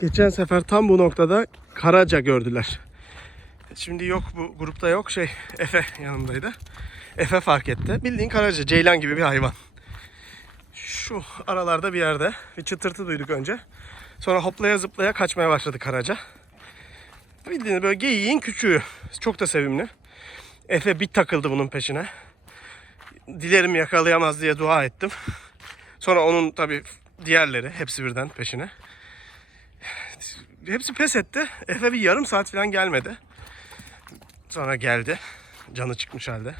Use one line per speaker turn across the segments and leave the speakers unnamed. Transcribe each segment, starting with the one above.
Geçen sefer tam bu noktada karaca gördüler. Şimdi yok bu grupta yok şey Efe yanımdaydı. Efe fark etti. Bildiğin karaca ceylan gibi bir hayvan. Şu aralarda bir yerde bir çıtırtı duyduk önce. Sonra hoplaya zıplaya kaçmaya başladı karaca. Bildiğiniz böyle geyiğin küçüğü. Çok da sevimli. Efe bir takıldı bunun peşine. Dilerim yakalayamaz diye dua ettim. Sonra onun tabi diğerleri hepsi birden peşine. Hepsi pes etti. Efe bir yarım saat falan gelmedi. Sonra geldi. Canı çıkmış halde.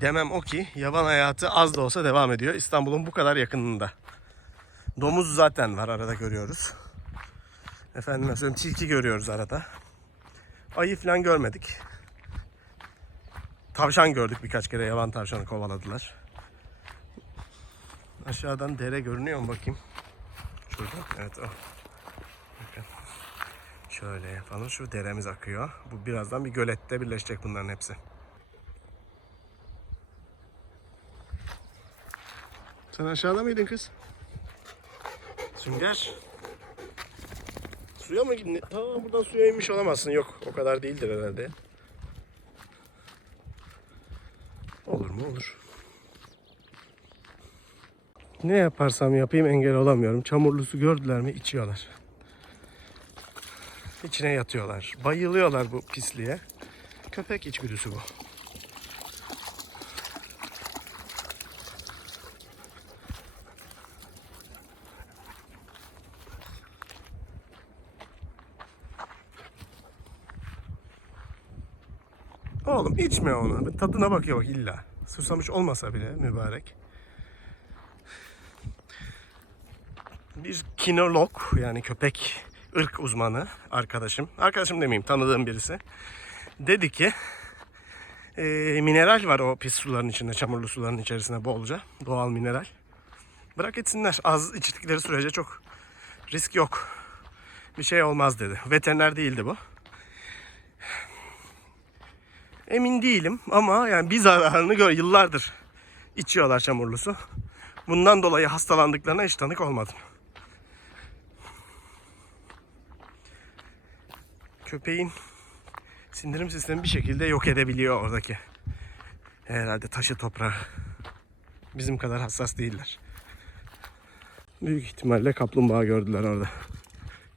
Demem o ki yaban hayatı az da olsa devam ediyor. İstanbul'un bu kadar yakınında. Domuz zaten var arada görüyoruz. Efendim söyleyeyim tilki görüyoruz arada. Ayı falan görmedik. Tavşan gördük birkaç kere yaban tavşanı kovaladılar. Aşağıdan dere görünüyor mu bakayım? Şurada. Evet o. Bakın. Şöyle yapalım. Şu deremiz akıyor. Bu birazdan bir gölette birleşecek bunların hepsi. Sen aşağıda mıydın kız? Sünger. Suya mı gitti? Aa buradan suya inmiş olamazsın. Yok o kadar değildir herhalde. Olur mu? Olur. Ne yaparsam yapayım engel olamıyorum. Çamurlu su gördüler mi içiyorlar. İçine yatıyorlar. Bayılıyorlar bu pisliğe. Köpek içgüdüsü bu. Oğlum içme onu. Tadına bakıyor bak illa. Susamış olmasa bile mübarek. Bir kinolog yani köpek ırk uzmanı arkadaşım. Arkadaşım demeyeyim tanıdığım birisi. Dedi ki e, mineral var o pis suların içinde, çamurlu suların içerisinde bolca. Doğal mineral. Bırak etsinler. Az içtikleri sürece çok risk yok. Bir şey olmaz dedi. Veteriner değildi bu. Emin değilim ama yani bir zararını gör yıllardır içiyorlar çamurlu su. Bundan dolayı hastalandıklarına hiç tanık olmadım. Köpeğin sindirim sistemi bir şekilde yok edebiliyor oradaki. Herhalde taşı toprağı. Bizim kadar hassas değiller. Büyük ihtimalle kaplumbağa gördüler orada.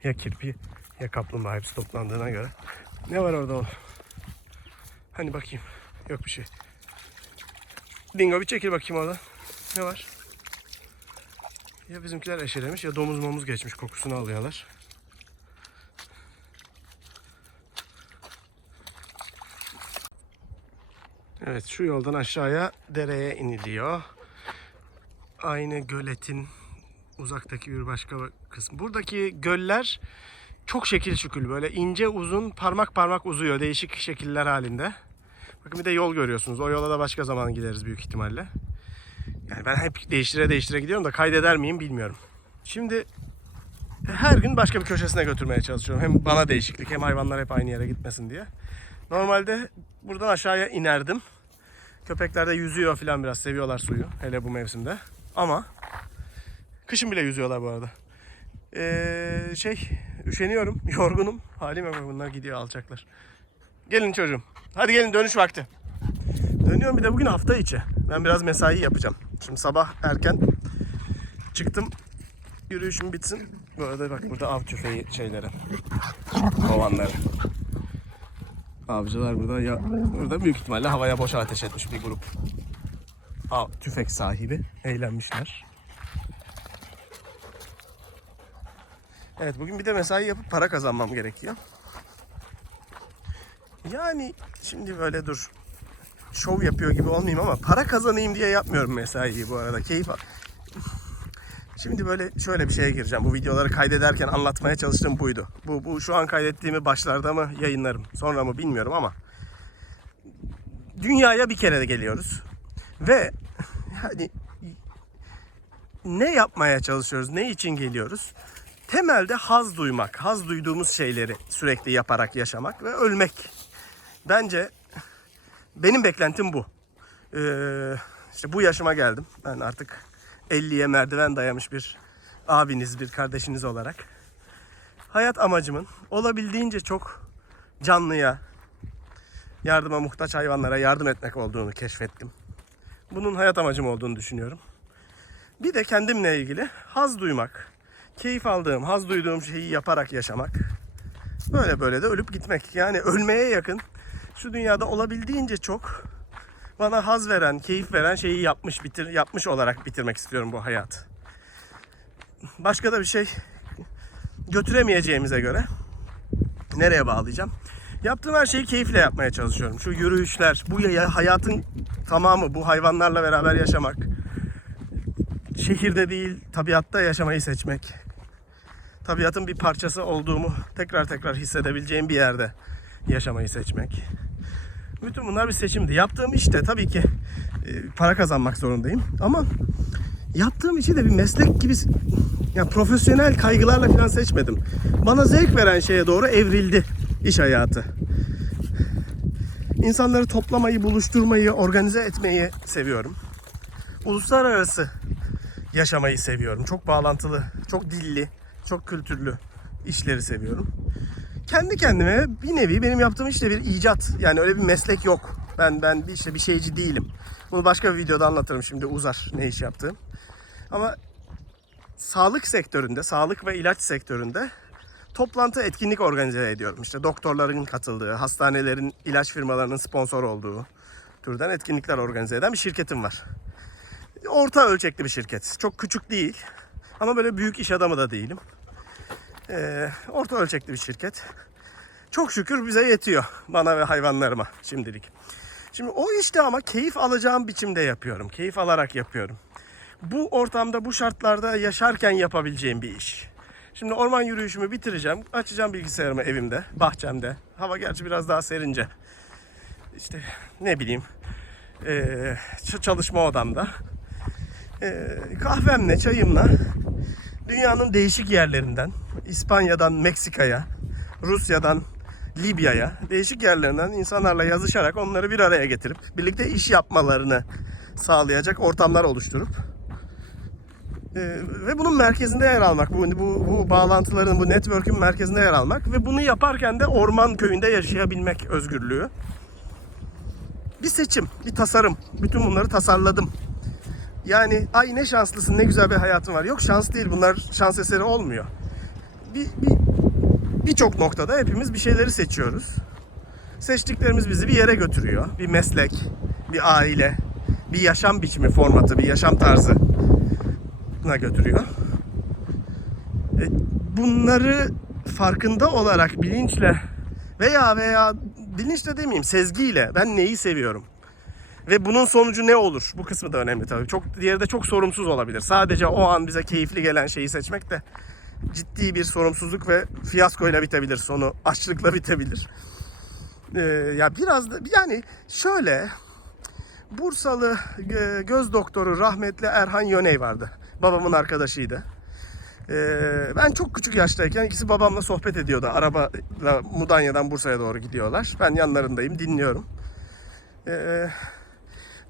Ya kirpi ya kaplumbağa hepsi toplandığına göre. Ne var orada oğlum? Hani bakayım. Yok bir şey. Dingo bir çekil bakayım oradan. Ne var? Ya bizimkiler eşelemiş ya domuz momuz geçmiş kokusunu alıyorlar. Evet şu yoldan aşağıya dereye iniliyor. Aynı göletin uzaktaki bir başka kısmı. Buradaki göller çok şekil şükül böyle ince uzun parmak parmak uzuyor değişik şekiller halinde. Bakın bir de yol görüyorsunuz. O yola da başka zaman gideriz büyük ihtimalle. Yani ben hep değiştire değiştire gidiyorum da kaydeder miyim bilmiyorum. Şimdi her gün başka bir köşesine götürmeye çalışıyorum. Hem bana değişiklik hem hayvanlar hep aynı yere gitmesin diye. Normalde buradan aşağıya inerdim. Köpekler de yüzüyor falan biraz seviyorlar suyu. Hele bu mevsimde. Ama kışın bile yüzüyorlar bu arada. Ee, şey üşeniyorum, yorgunum. Halim yok bunlar gidiyor alacaklar. Gelin çocuğum. Hadi gelin dönüş vakti. Dönüyorum bir de bugün hafta içi. Ben biraz mesai yapacağım. Şimdi sabah erken çıktım. Yürüyüşüm bitsin. Bu arada bak burada av tüfeği şeyleri. Kovanları. Avcılar burada ya burada büyük ihtimalle havaya boşa ateş etmiş bir grup. Av tüfek sahibi eğlenmişler. Evet bugün bir de mesai yapıp para kazanmam gerekiyor. Yani şimdi böyle dur şov yapıyor gibi olmayayım ama para kazanayım diye yapmıyorum mesaiyi bu arada. Keyif al. Şimdi böyle şöyle bir şeye gireceğim. Bu videoları kaydederken anlatmaya çalıştığım buydu. Bu, bu şu an kaydettiğimi başlarda mı yayınlarım sonra mı bilmiyorum ama dünyaya bir kere de geliyoruz. Ve yani ne yapmaya çalışıyoruz? Ne için geliyoruz? Temelde haz duymak, haz duyduğumuz şeyleri sürekli yaparak yaşamak ve ölmek. Bence benim beklentim bu. Ee, işte bu yaşıma geldim. Ben artık 50'ye merdiven dayamış bir abiniz, bir kardeşiniz olarak hayat amacımın olabildiğince çok canlıya, yardıma muhtaç hayvanlara yardım etmek olduğunu keşfettim. Bunun hayat amacım olduğunu düşünüyorum. Bir de kendimle ilgili haz duymak, keyif aldığım, haz duyduğum şeyi yaparak yaşamak. Böyle böyle de ölüp gitmek. Yani ölmeye yakın şu dünyada olabildiğince çok bana haz veren, keyif veren şeyi yapmış bitir yapmış olarak bitirmek istiyorum bu hayatı. Başka da bir şey götüremeyeceğimize göre nereye bağlayacağım? Yaptığım her şeyi keyifle yapmaya çalışıyorum. Şu yürüyüşler, bu ya- hayatın tamamı, bu hayvanlarla beraber yaşamak. Şehirde değil, tabiatta yaşamayı seçmek. Tabiatın bir parçası olduğumu tekrar tekrar hissedebileceğim bir yerde yaşamayı seçmek. Bütün bunlar bir seçimdi. Yaptığım işte tabii ki e, para kazanmak zorundayım. Ama yaptığım işi de bir meslek gibi ya profesyonel kaygılarla falan seçmedim. Bana zevk veren şeye doğru evrildi iş hayatı. İnsanları toplamayı, buluşturmayı, organize etmeyi seviyorum. Uluslararası yaşamayı seviyorum. Çok bağlantılı, çok dilli, çok kültürlü işleri seviyorum. Kendi kendime bir nevi benim yaptığım işte bir icat. Yani öyle bir meslek yok. Ben ben bir işte bir şeyci değilim. Bunu başka bir videoda anlatırım şimdi uzar ne iş yaptığım. Ama sağlık sektöründe, sağlık ve ilaç sektöründe toplantı etkinlik organize ediyorum. İşte doktorların katıldığı, hastanelerin, ilaç firmalarının sponsor olduğu türden etkinlikler organize eden bir şirketim var. Orta ölçekli bir şirket. Çok küçük değil. Ama böyle büyük iş adamı da değilim. Ee, orta ölçekli bir şirket. Çok şükür bize yetiyor. Bana ve hayvanlarıma şimdilik. Şimdi o işte ama keyif alacağım biçimde yapıyorum. Keyif alarak yapıyorum. Bu ortamda, bu şartlarda yaşarken yapabileceğim bir iş. Şimdi orman yürüyüşümü bitireceğim. Açacağım bilgisayarımı evimde, bahçemde. Hava gerçi biraz daha serince. İşte ne bileyim eee, ç- çalışma odamda. Eee, kahvemle, çayımla dünyanın değişik yerlerinden, İspanya'dan Meksika'ya, Rusya'dan Libya'ya, değişik yerlerinden insanlarla yazışarak onları bir araya getirip birlikte iş yapmalarını sağlayacak ortamlar oluşturup ee, ve bunun merkezinde yer almak, bu, bu, bu bağlantıların, bu network'ün merkezinde yer almak ve bunu yaparken de orman köyünde yaşayabilmek özgürlüğü. Bir seçim, bir tasarım. Bütün bunları tasarladım. Yani ay ne şanslısın, ne güzel bir hayatın var. Yok şans değil, bunlar şans eseri olmuyor. Bir, bir, birçok noktada hepimiz bir şeyleri seçiyoruz. Seçtiklerimiz bizi bir yere götürüyor. Bir meslek, bir aile, bir yaşam biçimi formatı, bir yaşam tarzı götürüyor. E, Bunları farkında olarak bilinçle veya veya bilinçle demeyeyim sezgiyle ben neyi seviyorum ve bunun sonucu ne olur? Bu kısmı da önemli tabii. Çok diğeri de çok sorumsuz olabilir. Sadece o an bize keyifli gelen şeyi seçmek de ciddi bir sorumsuzluk ve fiyaskoyla bitebilir sonu. Açlıkla bitebilir. Ee, ya biraz da yani şöyle Bursalı e, göz doktoru rahmetli Erhan Yöney vardı. Babamın arkadaşıydı. Ee, ben çok küçük yaştayken ikisi babamla sohbet ediyordu. Arabayla Mudanya'dan Bursa'ya doğru gidiyorlar. Ben yanlarındayım, dinliyorum. Ee,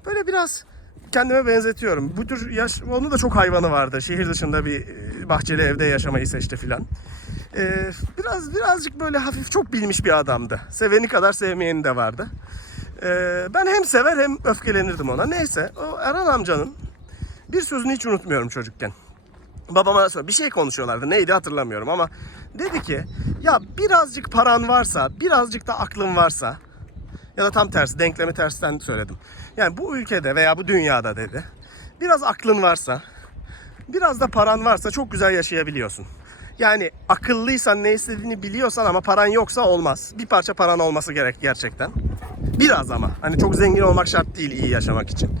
böyle biraz kendime benzetiyorum. Bu tür yaş, onun da çok hayvanı vardı. Şehir dışında bir e, bahçeli evde yaşamayı seçti filan. Ee, biraz birazcık böyle hafif çok bilmiş bir adamdı. Seveni kadar sevmeyeni de vardı. Ee, ben hem sever hem öfkelenirdim ona. Neyse o Erhan amcanın bir sözünü hiç unutmuyorum çocukken. Babama sor- bir şey konuşuyorlardı. Neydi hatırlamıyorum ama dedi ki ya birazcık paran varsa, birazcık da aklın varsa ya da tam tersi denklemi tersten söyledim. Yani bu ülkede veya bu dünyada dedi. Biraz aklın varsa, biraz da paran varsa çok güzel yaşayabiliyorsun. Yani akıllıysan ne istediğini biliyorsan ama paran yoksa olmaz. Bir parça paran olması gerek gerçekten. Biraz ama. Hani çok zengin olmak şart değil iyi yaşamak için.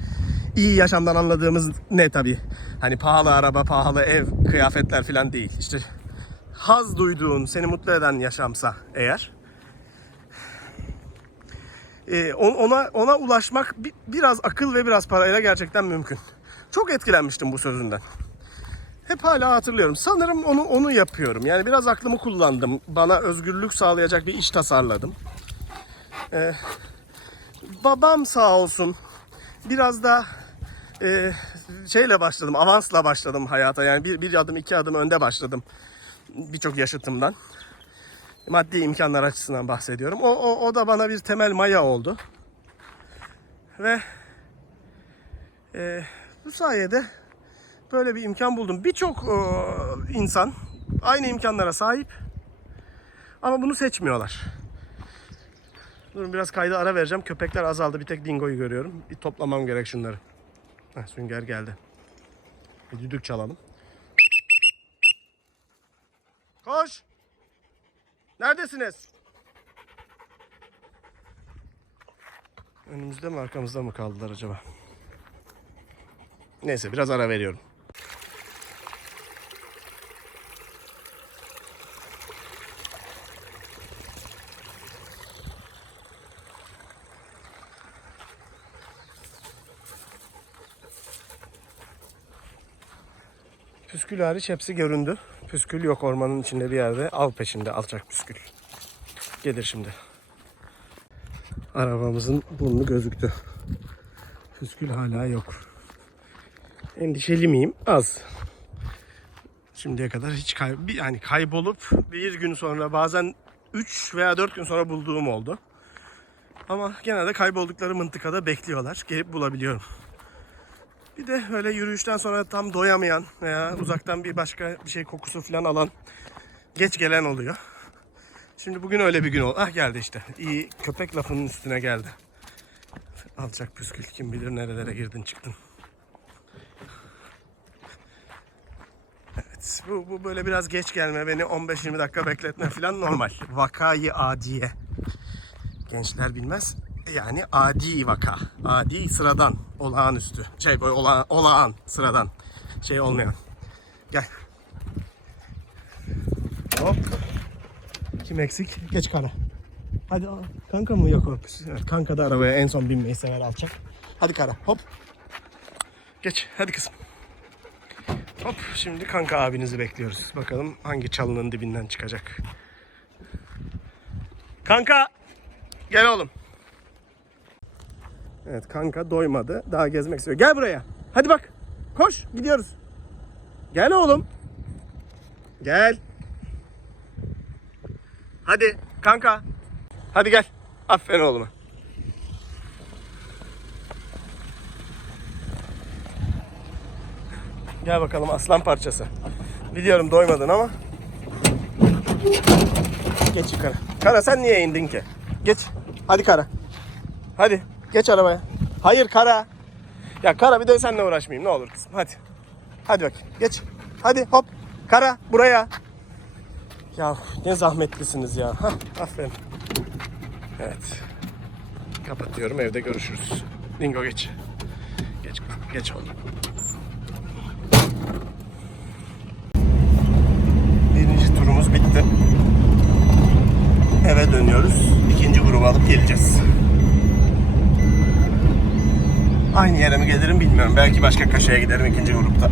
İyi yaşamdan anladığımız ne tabii? Hani pahalı araba, pahalı ev, kıyafetler falan değil. İşte haz duyduğun, seni mutlu eden yaşamsa eğer e, on- ona ona ulaşmak bi- biraz akıl ve biraz parayla gerçekten mümkün. Çok etkilenmiştim bu sözünden. Hep hala hatırlıyorum. Sanırım onu onu yapıyorum. Yani biraz aklımı kullandım. Bana özgürlük sağlayacak bir iş tasarladım. Ee, babam sağ olsun biraz da e, şeyle başladım, avansla başladım hayata. Yani bir, bir adım, iki adım önde başladım birçok yaşıtımdan. Maddi imkanlar açısından bahsediyorum. O, o, o da bana bir temel maya oldu. Ve e, bu sayede böyle bir imkan buldum. Birçok e, insan aynı imkanlara sahip ama bunu seçmiyorlar. Durun biraz kayda ara vereceğim. Köpekler azaldı. Bir tek dingoyu görüyorum. Bir toplamam gerek şunları. Heh, sünger geldi. Bir düdük çalalım. Koş. Neredesiniz? Önümüzde mi arkamızda mı kaldılar acaba? Neyse biraz ara veriyorum. Püskül hariç hepsi göründü. Püskül yok ormanın içinde bir yerde. Av peşinde alçak püskül. Gelir şimdi. Arabamızın burnu gözüktü. Püskül hala yok. Endişeli miyim? Az. Şimdiye kadar hiç kay yani kaybolup bir gün sonra bazen 3 veya 4 gün sonra bulduğum oldu. Ama genelde kayboldukları mıntıkada bekliyorlar. Gelip bulabiliyorum. Bir de öyle yürüyüşten sonra tam doyamayan veya uzaktan bir başka bir şey kokusu falan alan geç gelen oluyor. Şimdi bugün öyle bir gün oldu. Ah geldi işte. İyi köpek lafının üstüne geldi. Alçak püskül kim bilir nerelere girdin çıktın. Evet bu, bu böyle biraz geç gelme beni 15-20 dakika bekletme falan normal. Vakayı adiye. Gençler bilmez. Yani adi vaka. Adi sıradan. Olağanüstü. Şey böyle ola, olağan sıradan. Şey olmayan. Gel. Hop. Kim eksik? Geç kara. Hadi kanka mı yok? Evet, Kanka da arabaya en son binmeyi sever alçak. Hadi kara hop. Geç hadi kızım. Hop şimdi kanka abinizi bekliyoruz. Bakalım hangi çalının dibinden çıkacak. Kanka gel oğlum. Evet kanka doymadı. Daha gezmek istiyor. Gel buraya. Hadi bak. Koş gidiyoruz. Gel oğlum. Gel. Hadi kanka. Hadi gel. Aferin oğluma. Gel bakalım aslan parçası. Biliyorum doymadın ama. Geç yukarı. Kara sen niye indin ki? Geç. Hadi Kara. Hadi geç arabaya. Hayır Kara. Ya Kara bir de seninle uğraşmayayım ne olur kızım. Hadi. Hadi bak. Geç. Hadi hop. Kara buraya. Ya ne zahmetlisiniz ya. Hah, aferin. Evet. Kapatıyorum evde görüşürüz. Dingo geç. Geç geç oğlum. Birinci turumuz bitti. Eve dönüyoruz. İkinci grubu alıp geleceğiz. Aynı yere mi gelirim bilmiyorum. Belki başka kaşaya giderim ikinci grupta.